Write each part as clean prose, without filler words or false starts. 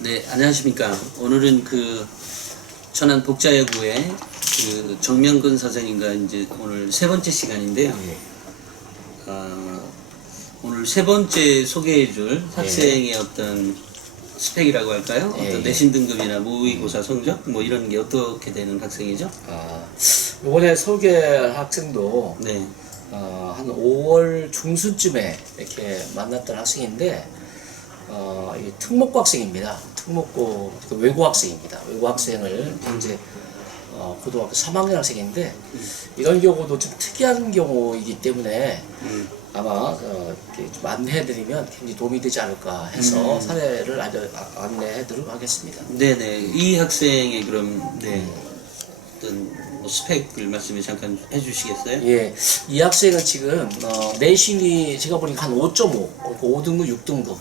네, 안녕하십니까. 오늘은 그 천안 복자여고의 그 정명근 선생님과 이제 오늘 세 번째 시간인데요. 오늘 세 번째 소개해줄 학생의 어떤 스펙이라고 할까요? 어떤 내신 등급이나 모의고사 성적 뭐 이런 게 어떻게 되는 학생이죠? 이번에 소개할 학생도 네. 한 5월 중순쯤에 이렇게 만났던 학생인데 이 특목고 학생입니다. 특목고 외고 학생입니다. 외고 학생을 현재 고등학교 3학년 학생인데 이런 경우도 좀 특이한 경우이기 때문에 아마 이렇게 좀 안내해드리면 굉장히 도움이 되지 않을까 해서 사례를 안내해드리도록 하겠습니다. 네네. 이 학생의 그럼 어떤 뭐 스펙을 말씀을 잠깐 해주시겠어요? 예, 이 학생은 지금 내신이 제가 보니까 한 5.5, 5등급, 6등급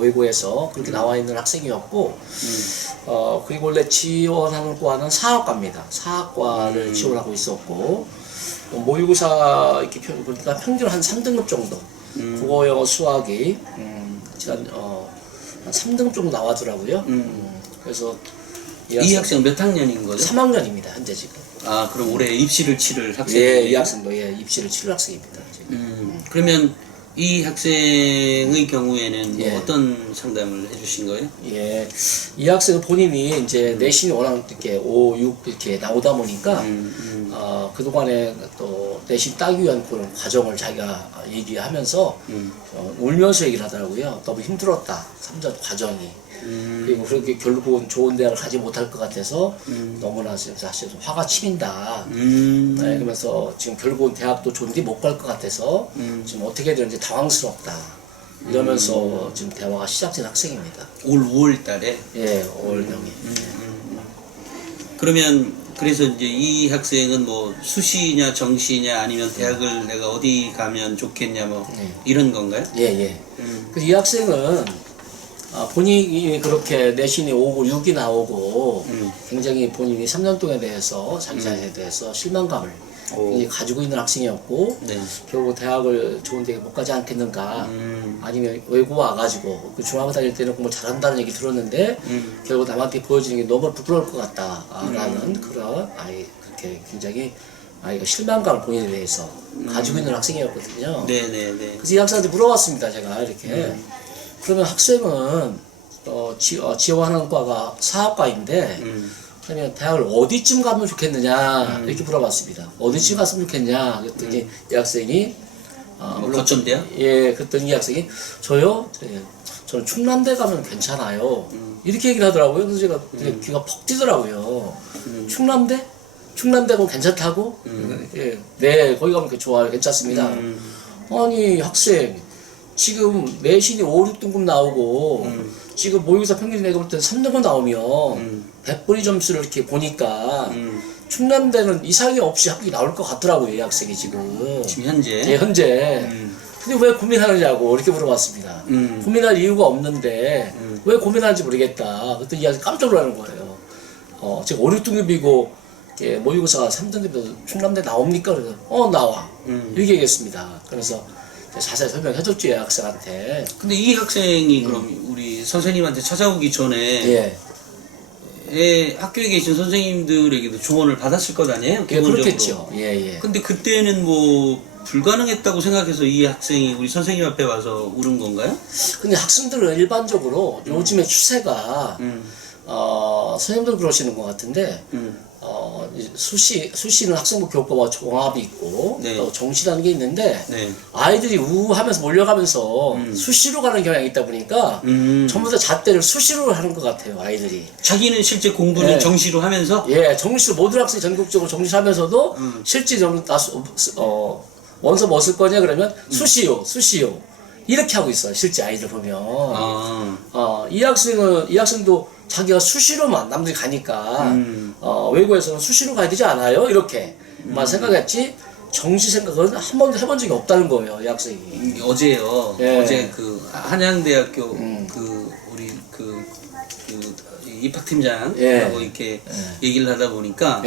외고에서 그렇게 나와 있는 학생이었고 그리고 원래 지원하는 과는 사학과입니다. 사학과를 지원하고 있었고 모의고사 이렇게 그러니까 평균 한 3등급 정도 국어, 영어, 수학이 한 3등급 정도 나와더라고요. 그래서 이 학생 몇 학년인 거죠? 3학년입니다. 현재 지금. 그럼 올해 입시를 치를 학생이에요? 예, 이 학생도 입시를 치를 학생입니다. 그러면 이 학생의 경우에는 뭐 어떤 상담을 해주신 거예요? 예, 이 학생은 본인이 이제 내신이 워낙 이렇게 5, 6 이렇게 나오다 보니까 그동안에 또 내신 따기 위한 그런 과정을 자기가 얘기하면서 울면서 얘기를 하더라고요. 너무 힘들었다. 3년 과정이. 그리고 그렇게 결국은 좋은 대학을 가지 못할 것 같아서 너무나 사실 화가 치민다. 네, 그러면서 지금 결국은 대학도 좋은데 못 갈 것 같아서 지금 어떻게 되는지 당황스럽다. 이러면서 지금 대화가 시작된 학생입니다. 올 5월 달에? 예, 5월경에. 그러면 그래서 이제 이 학생은 뭐 수시냐 정시냐 아니면 대학을 내가 어디 가면 좋겠냐 뭐 이런 건가요? 예, 예. 그래서 이 학생은 본인이 그렇게 내신이 5, 6이 나오고 굉장히 본인이 3년 동안에 대해서 자기 자신에 대해서 실망감을 가지고 있는 학생이었고 결국 대학을 좋은 데 못 가지 않겠는가 아니면 외고 와가지고 그 중학교 다닐 때는 공부 잘한다는 얘기 들었는데 결국 남한테 보여주는 게 너무 부끄러울 것 같다라는 그런 그렇게 굉장히 아이가 실망감을 본인에 대해서 가지고 있는 학생이었거든요. 그래서 이 학생한테 물어봤습니다. 제가 이렇게 그러면 학생은 지원하는 과가 사학과인데 그러면 대학을 어디쯤 가면 좋겠느냐 이렇게 물어봤습니다. 어디쯤 갔으면 좋겠냐 그랬더니 이 학생이 거점대요? 예, 그랬더니 이 학생이 저요? 저는 충남대 가면 괜찮아요. 이렇게 얘기를 하더라고요. 그래서 제가 귀가 퍽 뛰더라고요. 충남대? 충남대고 괜찮다고? 예, 네, 거기 가면 좋아요. 괜찮습니다. 아니 학생 지금 내신이 5, 6등급 나오고 지금 모의고사 평균 내가 볼 때 3등급 나오면 100분위 점수를 이렇게 보니까 충남대는 이상이 없이 합격이 나올 것 같더라고요. 이 학생이 지금 현재? 예, 현재. 근데 왜 고민하느냐고 이렇게 물어봤습니다. 고민할 이유가 없는데 왜 고민하는지 모르겠다. 그랬더니 이 학생이 깜짝 놀라는 거예요. 지금 5, 6등급이고 예, 모의고사가 3등급에서 충남대 나옵니까? 그래서 나와. 이렇게 얘기했습니다. 그래서 자세히 설명해줬죠, 학생한테. 근데 이 학생이 그럼 우리 선생님한테 찾아오기 전에 학교에 계신 선생님들에게도 조언을 받았을 것 아니에요? 예, 그렇겠죠. 예. 근데 그때는 뭐 불가능했다고 생각해서 이 학생이 우리 선생님 앞에 와서 울은 건가요? 근데 학생들은 일반적으로 요즘의 추세가 선생님들 그러시는 것 같은데 수시는 학생부 교과와 종합이 있고 또 정시라는 게 있는데 아이들이 우하면서 몰려가면서 수시로 가는 경향이 있다 보니까 전부 다 잣대를 수시로 하는 것 같아요. 아이들이 자기는 실제 공부는 정시로 하면서 정시로 모든 학생이 전국적으로 정시를 하면서도 실제 원서 뭐 쓸 거냐 그러면 수시요 이렇게 하고 있어요. 실제 아이들 보면 이 학생도 자기가 수시로만 남들이 가니까 외고에서는 수시로 가야 되지 않아요? 이렇게만 생각했지 정시 생각은 한 번도 해본 적이 없다는 거예요. 이 학생이. 어제요. 어제 그 한양대학교 우리 입학팀장하고 이렇게 얘기를 하다 보니까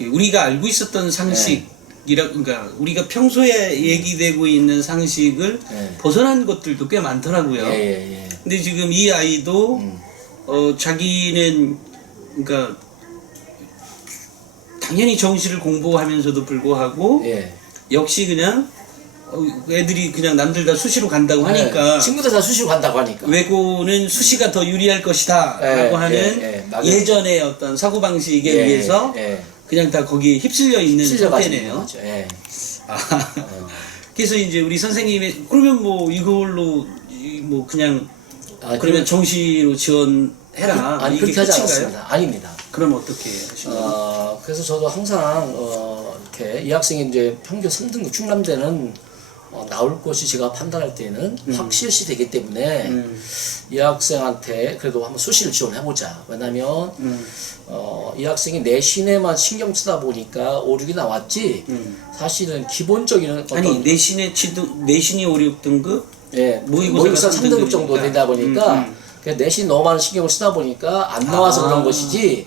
우리가 알고 있었던 상식 그러니까 우리가 평소에 얘기되고 있는 상식을 예. 벗어난 것들도 꽤 많더라고요. 예. 근데 지금 이 아이도 자기는 그러니까 당연히 정시를 공부하면서도 불구하고 예. 역시 그냥 애들이 그냥 남들 다 수시로 간다고 하니까 친구들 다 수시로 간다고 하니까 외고는 수시가 더 유리할 것이다 라고 하는 예전의 어떤 사고방식에 의해서 그냥 다 거기에 휩쓸려 있는 상태네요. 예. 그래서 이제 우리 선생님이 그러면 뭐 이걸로 뭐 그냥 그러면 정시로 지원해라. 아니 이게 그렇게 하지 끝인가요? 않았습니다. 아닙니다. 그럼 어떻게 하시나요? 그래서 저도 항상 이렇게 이 학생이 이제 평균 3등급 충남대는 나올 것이 제가 판단할 때는 확실시 되기 때문에 이 학생한테 그래도 한번 수시를 지원해보자. 왜냐면 이 학생이 내신에만 신경 쓰다 보니까 5, 6이 나왔지 사실은 기본적인 어떤 아니 내신이 5, 6등급 예, 모의고사 3등급 정도 되다 보니까 내신 너무 많은 신경을 쓰다 보니까 안 나와서 그런 것이지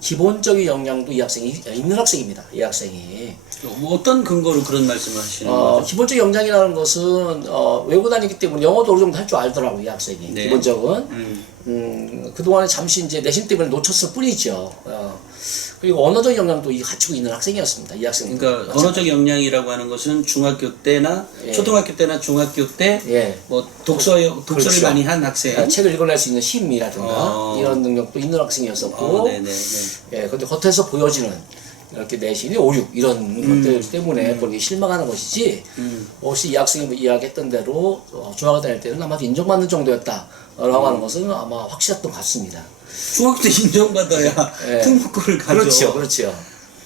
기본적인 역량도 이 학생이 있는 학생입니다. 이 학생이 뭐 어떤 근거로 그런 말씀을 하시는 거죠? 기본적 역량이라는 것은 외고 다니기 때문에 영어도 어느 정도 할 줄 알더라고요. 이 학생이 네. 기본적은 그동안에 잠시 이제 내신 때문에 놓쳤을 뿐이죠. 그리고 언어적 역량도 갖추고 있는 학생이었습니다. 이 학생. 그러니까 언어적 역량이라고 하는 것은 중학교 때나 초등학교 때나 중학교 때 뭐 독서를 그렇죠. 많이 한 학생, 책을 읽어낼 수 있는 힘이라든가 이런 능력도 있는 학생이었었고, 근데 겉에서 보여지는 이렇게 내신이 5, 6 이런 것들 때문에 그렇게 실망하는 것이지 혹시 이 학생이 이야기했던 대로 중학교 다닐 때는 아마 인정받는 정도였다라고 하는 것은 아마 확실했던 것 같습니다. 중학교 때 인정받아야 특목고를 가죠. 그렇죠.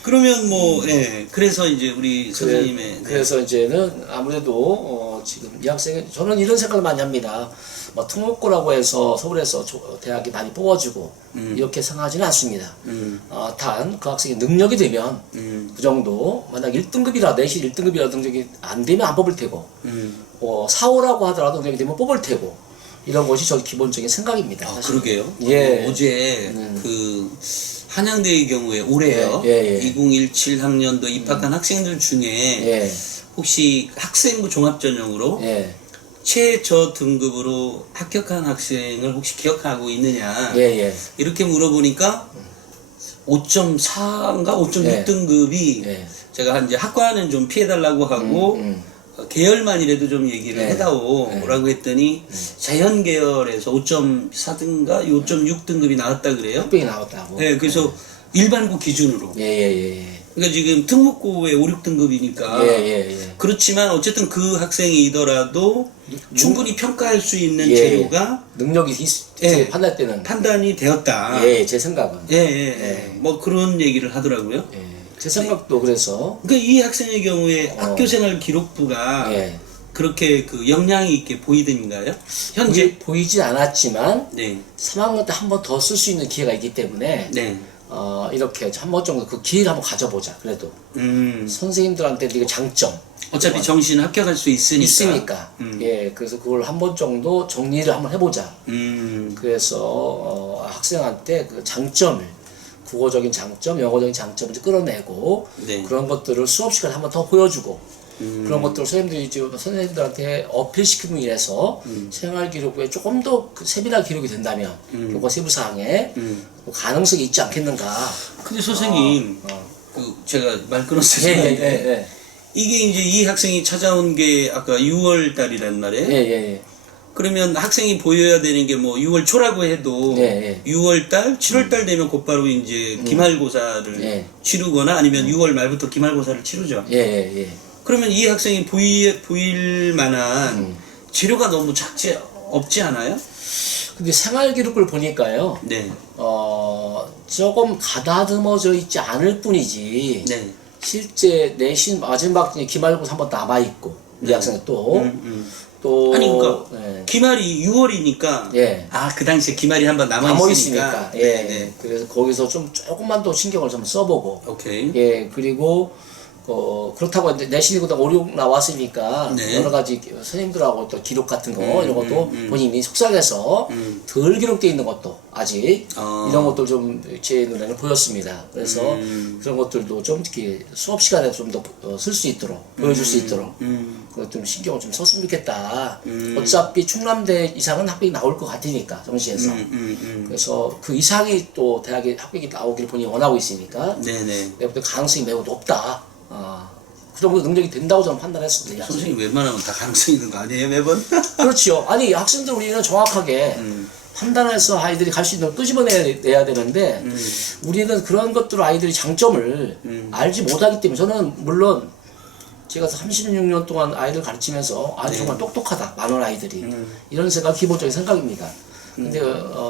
그러면 뭐 그래서 이제 우리 선생님의 그래서 이제는 아무래도 지금 이 학생은 저는 이런 생각을 많이 합니다. 뭐 특목고라고 해서 서울에서 대학이 많이 뽑아주고 이렇게 생각하지는 않습니다. 단 그 학생이 능력이 되면 그 정도 만약 1등급이라 내신 1등급이라 능력이 안 되면 안 뽑을 테고 4, 5라고 하더라도 능력이 되면 뽑을 테고 이런 것이 저 기본적인 생각입니다. 그러게요. 예. 어제 그 한양대의 경우에 올해요. 2017 학년도 입학한 학생들 중에 혹시 학생부 종합전형으로 최저 등급으로 합격한 학생을 혹시 기억하고 있느냐 이렇게 물어보니까 5.4인가 5.6등급이 제가 이제 학과는 좀 피해달라고 하고 계열만이라도 좀 얘기를 해다오라고 했더니 자연 계열에서 5.4등가 5.6등급이 나왔다 그래요. 합격이 나왔다고. 그래서 일반고 기준으로. 그러니까 지금 특목고에 5, 6등급이니까 그렇지만 어쨌든 그 학생이더라도 충분히 평가할 수 있는 재료가 능력이 판단할 때는 판단이 되었다. 제 생각은. 뭐 그런 얘기를 하더라고요. 제 생각도 그래서. 그러니까 이 학생의 경우에 학교생활 기록부가 그렇게 그 영향이 있게 보이던가요? 현재 보이지 않았지만 3학년 때 한 번 더 쓸 수 있는 기회가 있기 때문에 이렇게 한 번 정도 그 기회를 한번 가져보자. 그래도 선생님들한테 이게 장점. 어차피 정시는 합격할 수 있으니까. 그래서 그걸 한 번 정도 정리를 한번 해보자. 그래서 학생한테 그 장점을 국어적인 장점, 영어적인 장점을 끌어내고 그런 것들을 수업 시간에 한번 더 보여주고 그런 것들을 선생님들한테 어필시키기 위해서 생활기록부에 조금 더 세밀하게 기록이 된다면 교과 세부사항에 가능성이 있지 않겠는가. 근데 선생님 그 제가 말 끊었어요. 이게 이제 이 학생이 찾아온 게 아까 6월 달이란 말이에요. 그러면 학생이 보여야 되는 게 뭐 6월 초라고 해도 6월 달, 7월 달 되면 곧바로 이제 기말고사를 치르거나 아니면 6월 말부터 기말고사를 치르죠. 그러면 이 학생이 보일 만한 재료가 너무 없지 않아요? 근데 생활기록을 보니까요. 조금 가다듬어져 있지 않을 뿐이지. 실제 내신 마지막 기말고사 한번 남아 있고 이 학생은 또 아니 그러니까 기말이 6월이니까 그 당시에 기말이 한번 남아 있으니까 그래서 거기서 좀 조금만 더 신경을 좀 써보고 그리고 그렇다고 이제 내신이고도 5, 6 나왔으니까 네. 여러 가지 선생님들하고 또 기록 같은 거 이런 것도 본인이 속삭여서 덜 기록되어 있는 것도 아직 이런 것들 좀 제 눈에는 보였습니다. 그래서 그런 것들도 좀 특히 수업 시간에 좀 더 쓸 수 있도록 보여줄 수 있도록 그것 좀 신경을 좀 썼으면 좋겠다. 어차피 충남대 이상은 합격이 나올 것 같으니까 정시에서 그래서 그 이상이 또 대학에 합격이 나오길 본인이 원하고 있으니까 네네. 내가 볼 때 가능성이 매우 높다. 그 정도 능력이 된다고 저는 판단했습니다. 선생님 웬만하면 다 가능성 있는 거 아니에요 매번? 그렇지요. 아니 학생들 우리는 정확하게 판단해서 아이들이 갈 수 있는 걸 끄집어내야 되는데 우리는 그런 것들 아이들이 장점을 알지 못하기 때문에 저는 물론 제가 36년 동안 아이들 가르치면서 아주 정말 똑똑하다 많은 아이들이 이런 생각 기본적인 생각입니다. 근데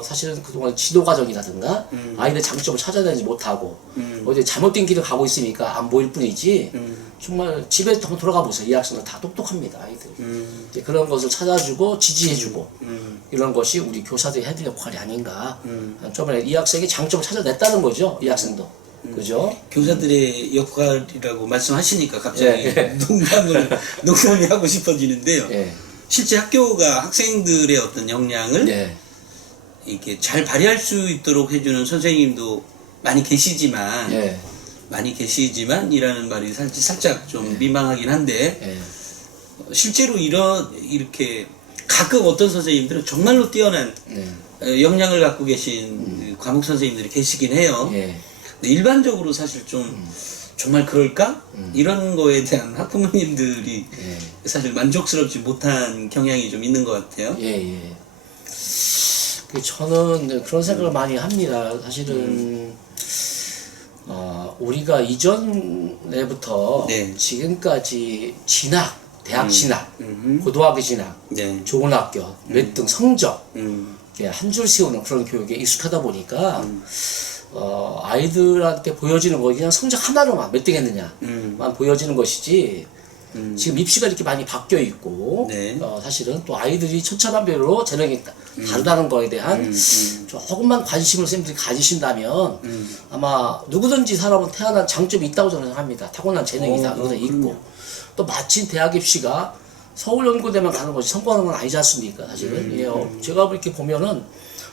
사실은 그동안 지도 과정이라든가 아이들 장점을 찾아내지 못하고 어디 잘못된 길을 가고 있으니까 안 보일 뿐이지 정말 집에 한번 돌아가 보세요. 이 학생은 다 똑똑합니다. 아이들 이제 그런 것을 찾아주고 지지해주고 이런 것이 우리 교사들이 해야 될 역할이 아닌가. 저번에 이 학생이 장점을 찾아냈다는 거죠. 이 학생도 그죠? 교사들의 역할이라고 말씀하시니까 갑자기 농담이 하고 싶어지는데요. 실제 학교가 학생들의 어떤 역량을 이렇게 잘 발휘할 수 있도록 해주는 선생님도 많이 계시지만 이라는 말이 살짝 좀 민망하긴 한데 실제로 이렇게 가끔 어떤 선생님들은 정말로 뛰어난 역량을 갖고 계신 과목 선생님들이 계시긴 해요. 근데 일반적으로 사실 좀 정말 그럴까? 이런 거에 대한 학부모님들이 사실 만족스럽지 못한 경향이 좀 있는 것 같아요. 저는 그런 생각을 많이 합니다. 사실은 우리가 이전에부터 지금까지 진학, 대학 진학, 고등학교 진학, 좋은 학교, 몇 등 성적 한 줄 세우는 그런 교육에 익숙하다 보니까 아이들한테 보여지는 거 그냥 성적 하나로만 몇 등 했느냐만 보여지는 것이지 지금 입시가 이렇게 많이 바뀌어 있고 사실은 또 아이들이 천차만별로 재능이 다르다는 거에 대한 조금만 관심을 선생님들이 가지신다면 아마 누구든지 사람은 태어난 장점이 있다고 저는 생각합니다. 타고난 재능이 다 있고 또 마침 대학 입시가 서울연고대만 가는 것이 성공하는 건 아니지 않습니까? 사실은 제가 이렇게 보면은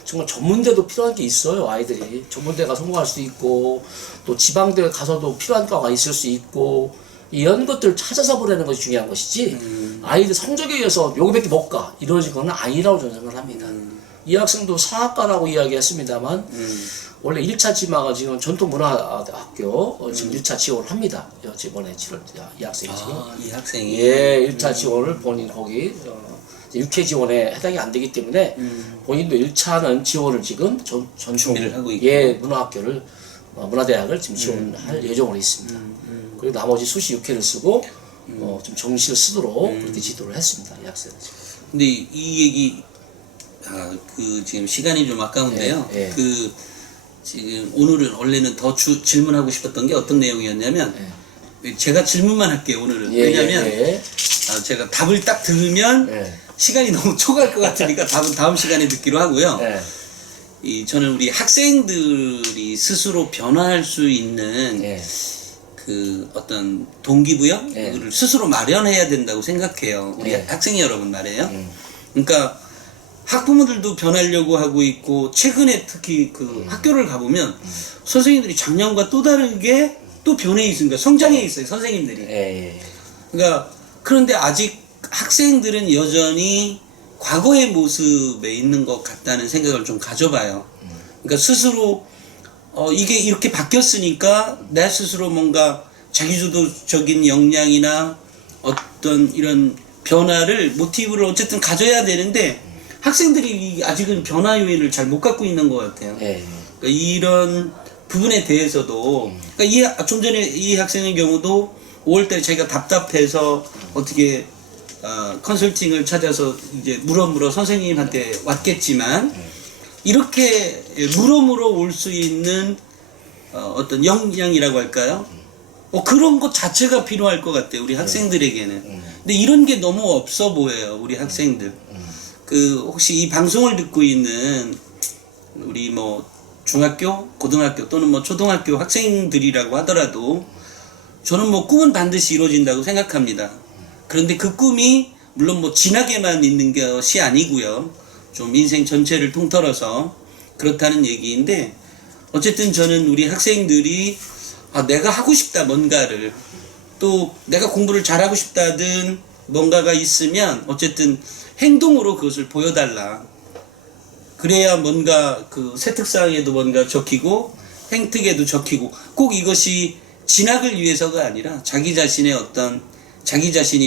정말 전문대도 필요한 게 있어요. 아이들이 전문대가 성공할 수도 있고 또 지방대 가서도 필요한 과가 있을 수 있고 이런 것들을 찾아서 보내는 것이 중요한 것이지 아이들 성적에 의해서 여기밖에 못 가 이러진 건 아니라고 저는 생각을 합니다. 이 학생도 사학과라고 이야기했습니다만 원래 1차 지마가 지금 전통문화학교 지금 1차 지원을 합니다. 이번에 7월 이 학생이 지금 이 학생이 1차 지원을 본인 거기 6회 지원에 해당이 안 되기 때문에 본인도 1차는 지원을 지금 전통 준비를 하고 있고 문화학교를 문화대학을 지금 지원할 예정으로 있습니다. 그리고 나머지 수시 6회를 쓰고 좀 정시를 쓰도록 그렇게 지도를 했습니다. 이 학생은 지금. 근데 이 얘기 지금 시간이 좀 아까운데요. 지금 오늘은 원래는 더 질문하고 싶었던 게 어떤 내용이었냐면 제가 질문만 할게요. 오늘은 왜냐하면 제가 답을 딱 들으면 시간이 너무 초과할 것 같으니까 답은 다음 시간에 듣기로 하고요. 저는 우리 학생들이 스스로 변화할 수 있는 그 어떤 동기부여를 스스로 마련해야 된다고 생각해요. 우리 학생 여러분 말이에요. 그러니까 학부모들도 변하려고 하고 있고 최근에 특히 그 학교를 가보면 선생님들이 작년과 또 다르게 또 변해 있습니다. 성장해 있어요. 선생님들이. 그러니까 그런데 아직 학생들은 여전히 과거의 모습에 있는 것 같다는 생각을 좀 가져봐요. 그러니까 스스로 이게 이렇게 바뀌었으니까 내 스스로 뭔가 자기주도적인 역량이나 어떤 이런 변화를 모티브를 어쨌든 가져야 되는데 학생들이 아직은 변화 요인을 잘 못 갖고 있는 것 같아요. 그러니까 이런 부분에 대해서도 그러니까 좀 전에 이 학생의 경우도 5월달에 자기가 답답해서 어떻게 컨설팅을 찾아서 이제 물어 선생님한테 왔겠지만 이렇게 물어 올 수 있는 어떤 역량이라고 할까요? 그런 것 자체가 필요할 것 같아요. 우리 학생들에게는. 근데 이런 게 너무 없어 보여요. 우리 학생들. 혹시 이 방송을 듣고 있는 우리 뭐 중학교, 고등학교 또는 뭐 초등학교 학생들이라고 하더라도 저는 뭐 꿈은 반드시 이루어진다고 생각합니다. 그런데 그 꿈이 물론 뭐 진하게만 있는 것이 아니고요. 좀 인생 전체를 통틀어서 그렇다는 얘기인데, 어쨌든 저는 우리 학생들이 내가 하고 싶다 뭔가를, 또 내가 공부를 잘하고 싶다든 뭔가가 있으면 어쨌든 행동으로 그것을 보여달라. 그래야 뭔가 그 세특사항에도 뭔가 적히고 행특에도 적히고, 꼭 이것이 진학을 위해서가 아니라 자기 자신이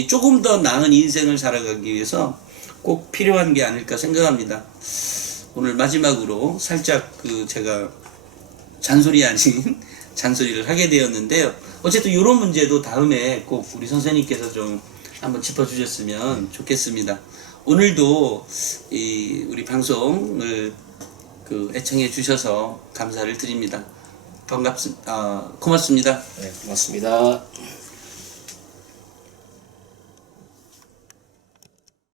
조금 더 나은 인생을 살아가기 위해서 꼭 필요한 게 아닐까 생각합니다. 오늘 마지막으로 살짝 제가 잔소리 아닌 잔소리를 하게 되었는데요. 어쨌든 이런 문제도 다음에 꼭 우리 선생님께서 좀 한번 짚어주셨으면 좋겠습니다. 오늘도 우리 방송을 애청해 주셔서 감사를 드립니다. 고맙습니다. 네, 고맙습니다.